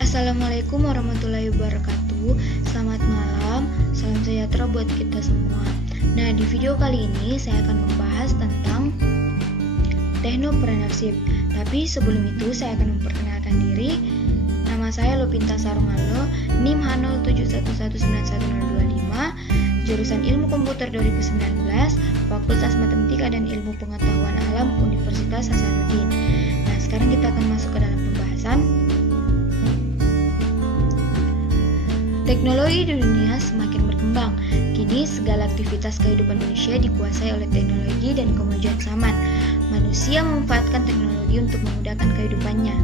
Assalamualaikum warahmatullahi wabarakatuh. Selamat malam, salam sejahtera buat kita semua. Nah, di video kali ini saya akan membahas tentang technopreneurship. Tapi sebelum itu saya akan memperkenalkan diri. Nama saya Lupinta Sarungalo, NIM H07119125, jurusan Ilmu Komputer 2019, Fakultas Matematika dan Ilmu Pengetahuan Alam, Universitas Hasanuddin. Nah, sekarang kita akan masuk ke dalam pembahasan. Teknologi di dunia semakin berkembang. Kini segala aktivitas kehidupan manusia dikuasai oleh teknologi dan kemajuan zaman. Manusia memanfaatkan teknologi untuk memudahkan kehidupannya.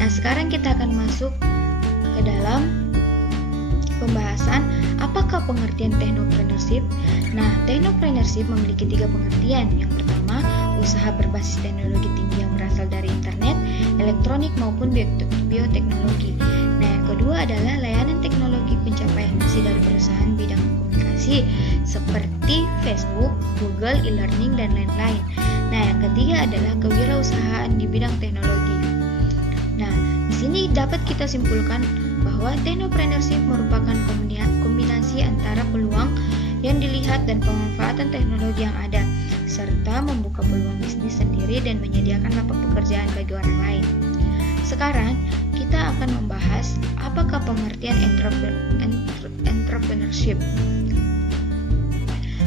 Nah, sekarang kita akan masuk ke dalam pembahasan apakah pengertian technopreneurship. Nah, technopreneurship memiliki 3 pengertian. Yang pertama, usaha berbasis teknologi tinggi yang berasal dari internet, elektronik maupun bioteknologi. Nah, yang kedua adalah layanan teknologi pencapaian misi dari perusahaan bidang komunikasi seperti Facebook, Google, e-learning, dan lain-lain. Nah, yang ketiga adalah kewirausahaan di bidang teknologi. Nah, di sini dapat kita simpulkan bahwa technopreneurship merupakan kombinasi antara peluang yang dilihat dan pemanfaatan teknologi yang ada, serta membuka peluang bisnis sendiri dan menyediakan lapangan pekerjaan bagi orang lain. Sekarang kita akan membahas apakah pengertian entrepreneurship.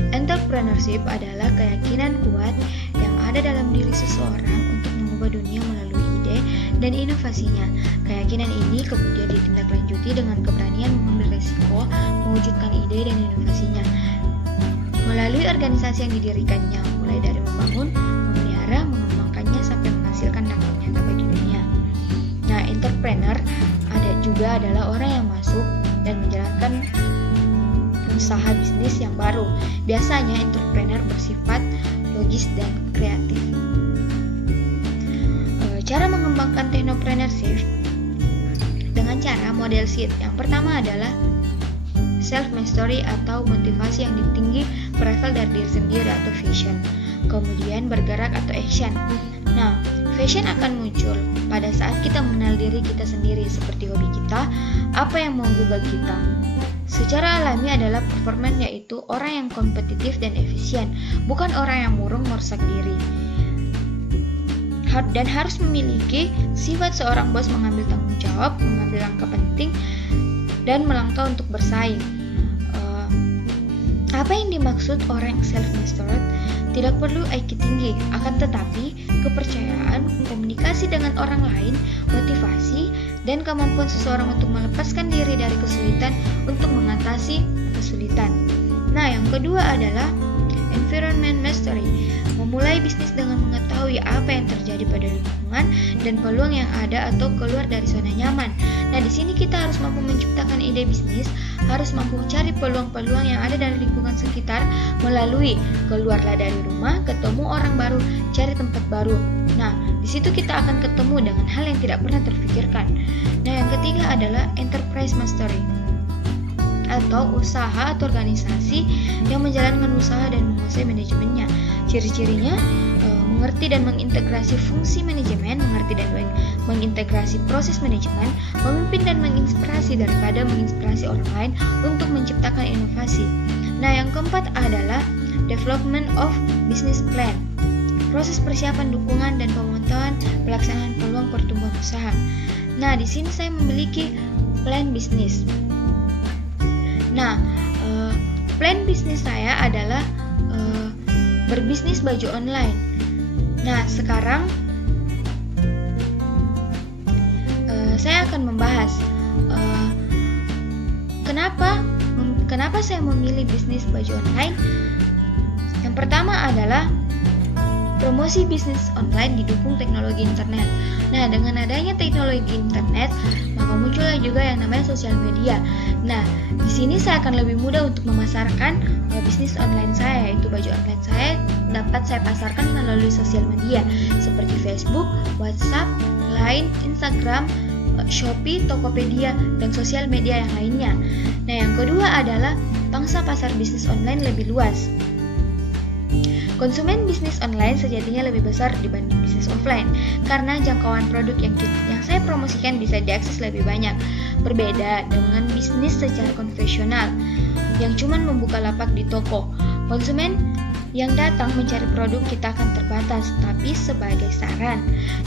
Entrepreneurship adalah keyakinan kuat yang ada dalam diri seseorang untuk mengubah dunia melalui ide dan inovasinya. Keyakinan ini kemudian ditindaklanjuti dengan keberanian mengambil resiko mewujudkan ide dan inovasinya melalui organisasi yang didirikannya, mulai dari membangun, memelihara, mengembangkannya sampai menghasilkan dampak nyata bagi dunia. Nah, entrepreneur adalah orang yang masuk dan menjalankan usaha bisnis yang baru. Biasanya entrepreneur bersifat logis dan kreatif. Cara mengembangkan technopreneurship dengan cara model SEED. Yang pertama adalah self mastery atau motivasi yang tinggi berasal dari diri sendiri atau vision. Kemudian bergerak atau action. Nah, passion akan muncul pada saat kita mengenal diri kita sendiri, seperti hobi kita, apa yang menggugah kita. Secara alami adalah performan, yaitu orang yang kompetitif dan efisien, bukan orang yang murung merusak diri. Dan harus memiliki sifat seorang bos, mengambil tanggung jawab, mengambil langkah penting, dan melangkah untuk bersaing. Apa yang dimaksud orang self-mastered? Tidak perlu IQ tinggi, akan tetapi kepercayaan, komunikasi dengan orang lain, motivasi, dan kemampuan seseorang untuk melepaskan diri dari kesulitan untuk mengatasi kesulitan. Nah, yang kedua adalah environment mastery, memulai bisnis dengan mengetahui apa yang terjadi pada lingkungan dan peluang yang ada atau keluar dari zona nyaman. Nah, di sini kita harus mampu menciptakan ide bisnis, harus mampu mencari peluang-peluang yang ada dari lingkungan sekitar melalui keluarlah dari rumah, ketemu orang baru, cari tempat baru. Nah, di situ kita akan ketemu dengan hal yang tidak pernah terfikirkan. Nah, yang ketiga adalah enterprise mastery, atau usaha atau organisasi yang menjalankan usaha dan menguasai manajemennya. Ciri-cirinya mengerti dan mengintegrasi fungsi manajemen, mengerti dan mengintegrasi proses manajemen, memimpin dan menginspirasi daripada menginspirasi orang lain untuk menciptakan inovasi. Nah, yang keempat adalah development of business plan, proses persiapan, dukungan, dan pemantauan pelaksanaan peluang pertumbuhan usaha. Nah, di sini saya memiliki plan bisnis. Nah, plan bisnis saya adalah berbisnis baju online. Nah, sekarang saya akan membahas kenapa saya memilih bisnis baju online. Yang pertama adalah promosi bisnis online didukung teknologi internet. Nah, dengan adanya teknologi internet, maka muncullah juga yang namanya sosial media. Nah, di sini saya akan lebih mudah untuk memasarkan bisnis online saya, yaitu baju online saya dapat saya pasarkan melalui sosial media seperti Facebook, WhatsApp, Line, Instagram, Shopee, Tokopedia, dan sosial media yang lainnya. Nah, yang kedua adalah pangsa pasar bisnis online lebih luas. Konsumen bisnis online sejatinya lebih besar dibanding bisnis offline karena jangkauan produk yang saya promosikan bisa diakses lebih banyak. Berbeda dengan bisnis secara konvensional yang cuma membuka lapak di toko. Konsumen yang datang mencari produk kita akan terbatas, tapi sebagai saran,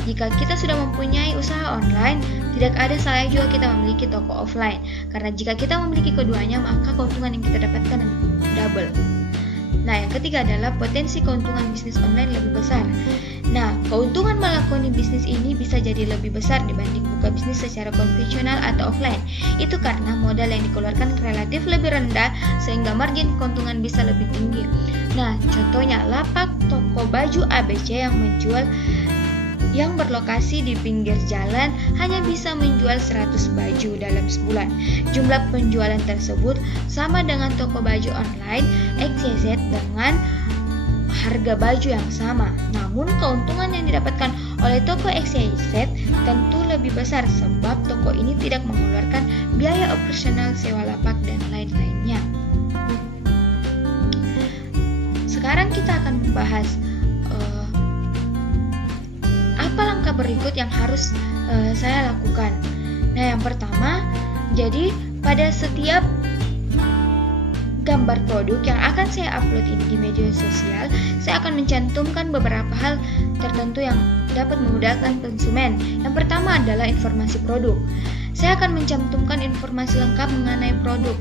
jika kita sudah mempunyai usaha online, tidak ada salahnya juga kita memiliki toko offline. Karena jika kita memiliki keduanya, maka keuntungan yang kita dapatkan double. Nah, yang ketiga adalah potensi keuntungan bisnis online lebih besar. Nah, keuntungan melakoni bisnis ini bisa jadi lebih besar dibanding buka bisnis secara konvensional atau offline. Itu karena modal yang dikeluarkan relatif lebih rendah sehingga margin keuntungan bisa lebih tinggi. Nah, contohnya lapak toko baju ABC yang berlokasi di pinggir jalan hanya bisa menjual 100 baju dalam sebulan. Jumlah penjualan tersebut sama dengan toko baju online XYZ dengan harga baju yang sama. Namun keuntungan yang didapatkan oleh toko XYZ tentu lebih besar sebab toko ini tidak mengeluarkan biaya operasional sewa lapak dan lain-lainnya. Sekarang kita akan membahas apa langkah berikut yang harus saya lakukan. Nah, yang pertama, jadi pada setiap gambar produk yang akan saya upload ini di media sosial, saya akan mencantumkan beberapa hal tertentu yang dapat memudahkan konsumen. Yang pertama adalah informasi produk. Saya akan mencantumkan informasi lengkap mengenai produk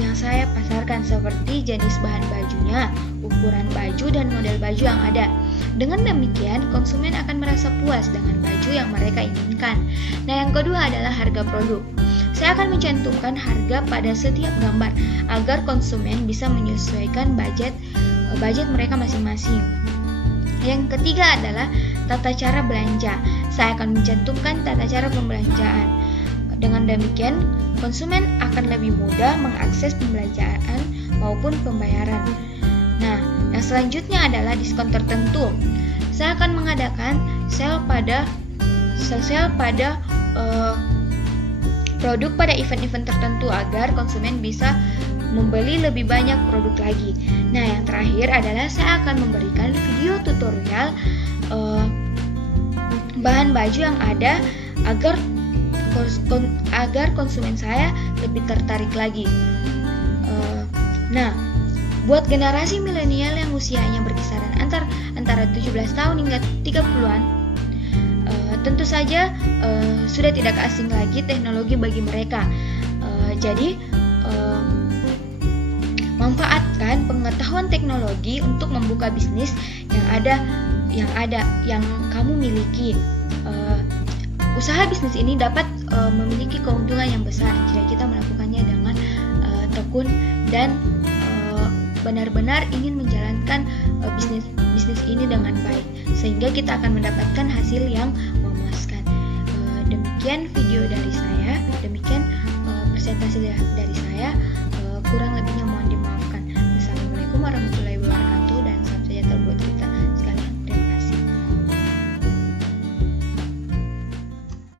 yang saya pasarkan seperti jenis bahan bajunya, ukuran baju, dan model baju yang ada. Dengan demikian, konsumen akan merasa puas dengan baju yang mereka inginkan. Nah, yang kedua adalah harga produk. Saya akan mencantumkan harga pada setiap gambar agar konsumen bisa menyesuaikan budget mereka masing-masing. Yang ketiga adalah tata cara belanja. Saya akan mencantumkan tata cara pembelanjaan. Dengan demikian, konsumen akan lebih mudah mengakses pembelanjaan maupun pembayaran. Nah, yang selanjutnya adalah diskon tertentu. Saya akan mengadakan sale pada produk pada event-event tertentu agar konsumen bisa membeli lebih banyak produk lagi. Nah, yang terakhir adalah saya akan memberikan video tutorial bahan baju yang ada agar konsumen saya lebih tertarik lagi. Nah, buat generasi milenial yang usianya berkisaran antara 17 tahun hingga 30-an, tentu saja sudah tidak asing lagi teknologi bagi mereka. Jadi, manfaatkan pengetahuan teknologi untuk membuka bisnis yang kamu miliki. Usaha bisnis ini dapat memiliki keuntungan yang besar jika kita melakukannya dengan tekun dan benar-benar ingin menjalankan bisnis ini dengan baik, sehingga kita akan mendapatkan hasil yang memuaskan. Demikian video dari saya, demikian presentasi dari saya. Kurang lebihnya mohon dimaafkan.